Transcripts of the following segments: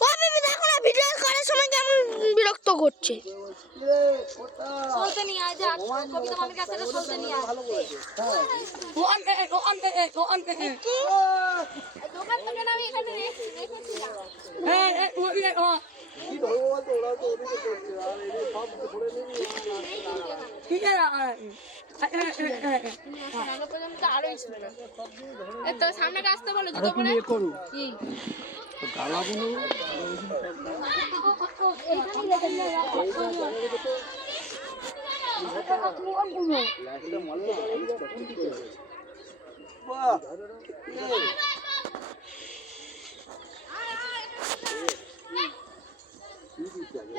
ও baby দেখো না video করার সময় কেমন বিরক্ত করছে। ঠিক আছে তো সামনে আসতে বলো তো আনো আনো এ আরে সলতে রে আরে সলতে রে ধুনো দাও কি বাজে এ চল এখন চল এখন চল জীবনে জানি এই পদি পদি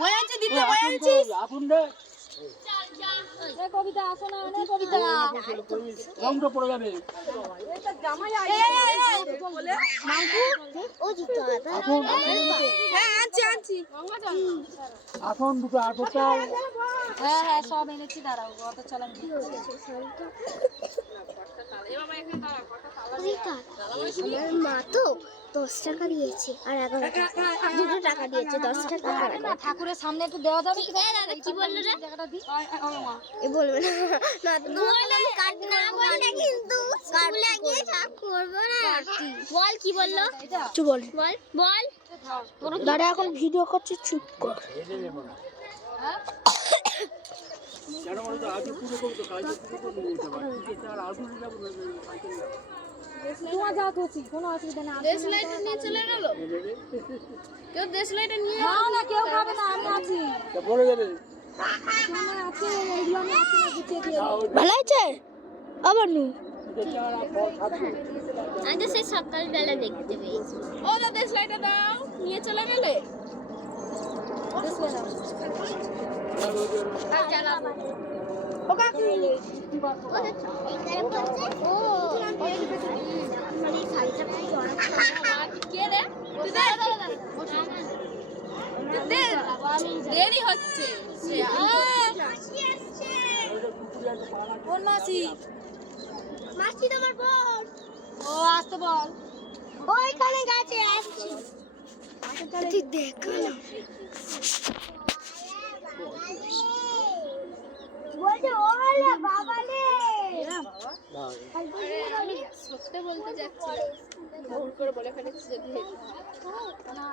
বয়ানছে দিতে বয়ানছি আপন রে এ কবিতা আসো না নে কবিতা। রংটা পড়ে যাবে। এখন হ্যাঁ আনছি আনছি এখন দুটো আটটা হ্যাঁ হ্যাঁ সব এনেছি দাঁড়াও অত চালান মা তো। দশ টাকা দিয়েছে আর এগারো টাকা। দুটো টাকা দিয়েছে দশ টাকা ঠাকুরের সামনে একটু দেওয়া যাবে কি বলল রে? এ বলবে না। না তো কাট না বলি না কিন্তু স্কুলে গিয়ে করব। না। বল কি বলল? বল। বল এখন ভিডিও করছে চুপ কর। কেন বলো তো আজকে পুরো করব কালকে পুরো করব নিতে পারব ঠিক আছে আর আজকে যাব না কালকে যাব তোমার যা করছি কোনো অসুবিধা নেই দেশ লাইটার নিয়ে চলে গেল? কেউ দেশ লাইটার নিয়ে না না কেউ খাবে না আমি আছি। তা পড়ে যাবে। সামনে আছে এইগুলো আমি আছি না গুছিয়ে দিয়ে ভালো আছে আবার নু। আমি তো সেই সকালবেলা দেখতে পেয়েছি। ও দা দেশ লাইটার দাও নিয়ে চলে গেলে? দেরি হচ্ছে মাসি মাসি তোমার বোন ও আসতে বল ওইখানে গাছে আসছি দেখো। সত্যি বলতে যাচ্ছি। ভুল করে বলে ফেলেছি যদি না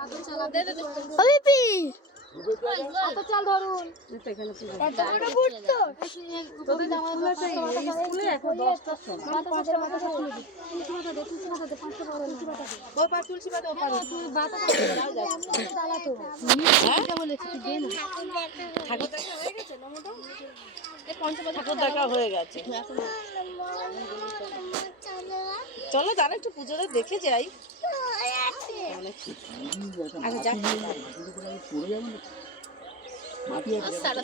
ঠাকুর দেখা হয়ে গেছে চলো জানো একটু পুজোটা দেখে যাই।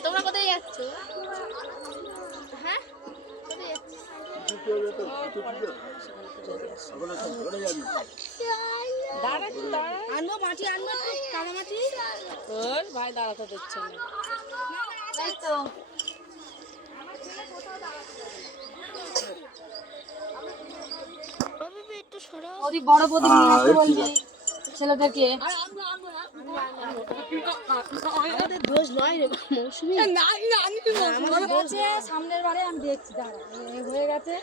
তোমরা কোথায় যাচ্ছ? হ্যাঁ? আনব মাটি আনব কালো মাটি। ভাই দাঁড়াতে দিচ্ছে না। তো। বড় বদি নিয়ে আসতে বলবি ছেলেদেরকে আমাদের দোষ নয় রে মৌসুমি সামনের বারে আমি দেখছি দাঁড়া হয়ে গেছে।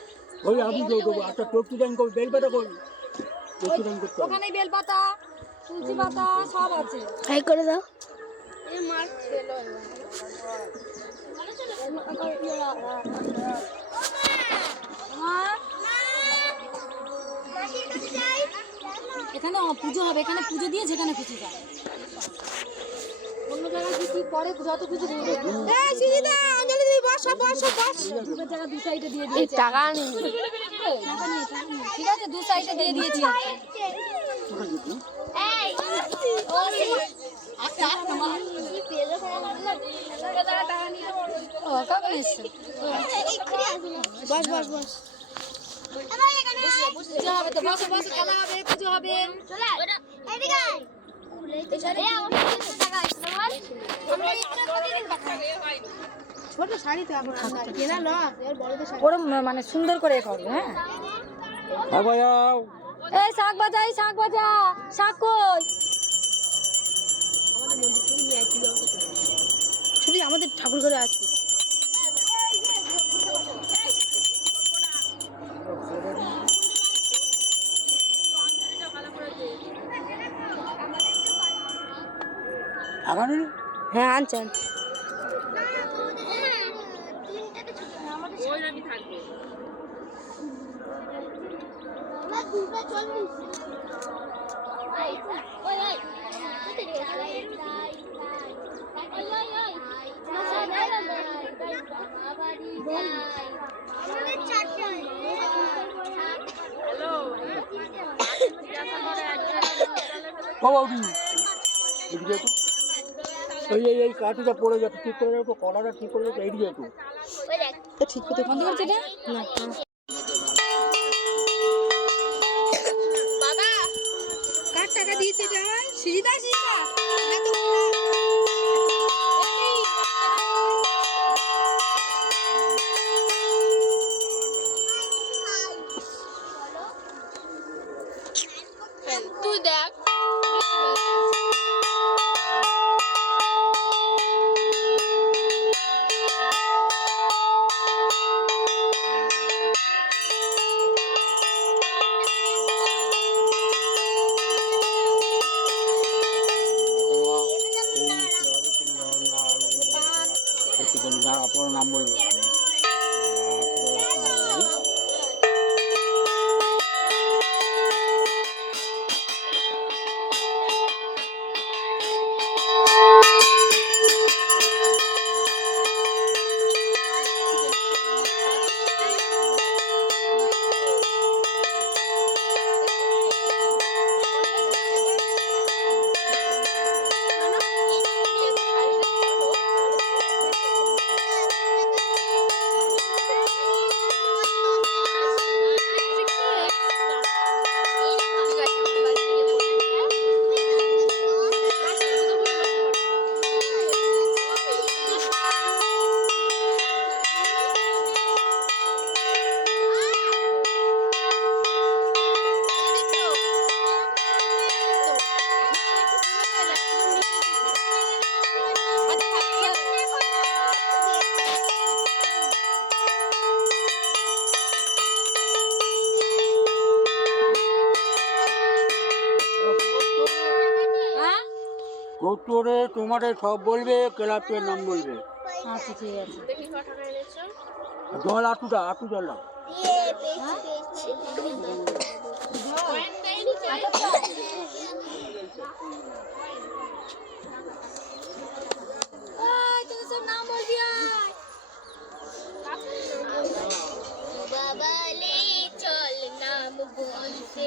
ওই আমি দিয়ে দেবো একটা টপি দান করব বেল পাতা করবি দান করতে ওখানে বেলপাতা তুলসী পাতা সব আছে। হাই করে দাও। এ মার খেলো এখানে পুজো হবে এখানে পুজো দিয়ে যেখানে খুশি যায় অন্য জায়গায় কি কি করে? যত কিছু এই সিজিদা অঞ্জলি দিবি বস বস বস। দুটো জায়গা দু সাইডে দিয়ে দিয়েছে। টাকা টাকা নেই, ঠিক আছে দু সাইডে দিয়ে দিয়েছি। আচ্ছা আচ্ছা মা। বস বস বস। হবে তো বসো বসো খেলা হবে পুজো হবে এদিকে আয়। এ, আমার সাথে একটু টাকা আছে না বল? আমরা এখানে প্রতিদিন কথা বলি। ছোট শাড়ি তো এখন কেনা লস এর বড়দের শাড়ি ওরম মানে সুন্দর করে করবে হ্যাঁ এই শাক বাজা এই শাক বাজা শাক কই শুধু আমাদের ঠাকুর ঘরে আছে আগামী হ্যাঁ আনছে আনছে আমার দুটো চল্লিশ। ওই, ওই, ওই। ওই, ওই, ওই। আমাদের চারটে ও বাবু এদিকে তো। এই এই এই কাঠিটা পড়ে যাচ্ছে ঠিক করে যাও কলাটা ঠিক করে যাচ্ছে এইদিকে তো ঠিক করতে বন্ধ করছে না বাবা কার টাকা দিয়েছে এটা? আমার সিজিদা সিজিদা আপনার গোত্তরে তোমাদের সব বলবে ক্লাবের নাম বলবে। আচ্ছা ঠিক আছে। জল আটুটা আটু জল দাও। বাবালে চল নাম বলতে।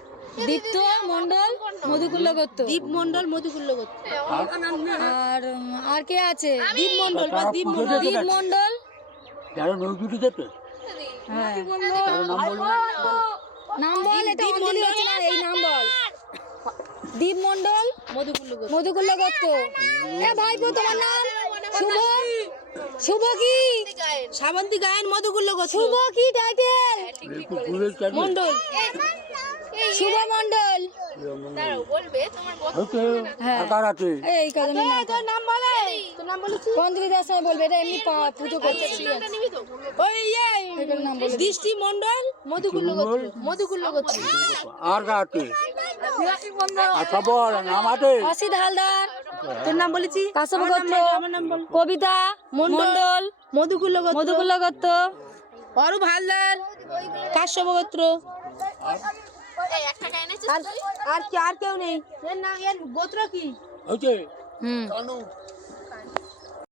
দীপ্ত মন্ডল মধুকুল্ল গোত্র। দীপ মন্ডল মধুকুল্ল করতো আর আর কে আছে? দীপ মন্ডল বা দীপ মন্ডল দীপ মন্ডল যারা নৌজুটি যেতে হ্যাঁ। নাম বল এটা অঞ্জলি হচ্ছে না এই নাম বল। দীপ মন্ডল মধুকুল্ল করতো মধুকুল্ল গোত্র। এ ভাইপো তোমার নাম? শুভ শুভ কি? শ্রাবন্তী গায়ন শুভ কি টাইটেল মন্ডল শুভ মন্ডল হচ্ছে এই কাজে তোর নাম বলে। তোর বলেছি দাস সময় বলবে এটা এমনি পা- পুজো করছে। ওই নাম বলে। দৃষ্টি মন্ডল মধুকুল্ল মধুকুল্ল আর আচ্ছা অসিত হালদার। তোর নাম বলেছি গোত্র। কবিতা। মন্ডল মধুকুল্ল মধুকুল্ল গোত্র। অরূপ হালদার। কাশ্যপ গোত্র। আর আর কি আর কেউ নেই এর নাম এর গোত্র কি হচ্ছে হুম কানু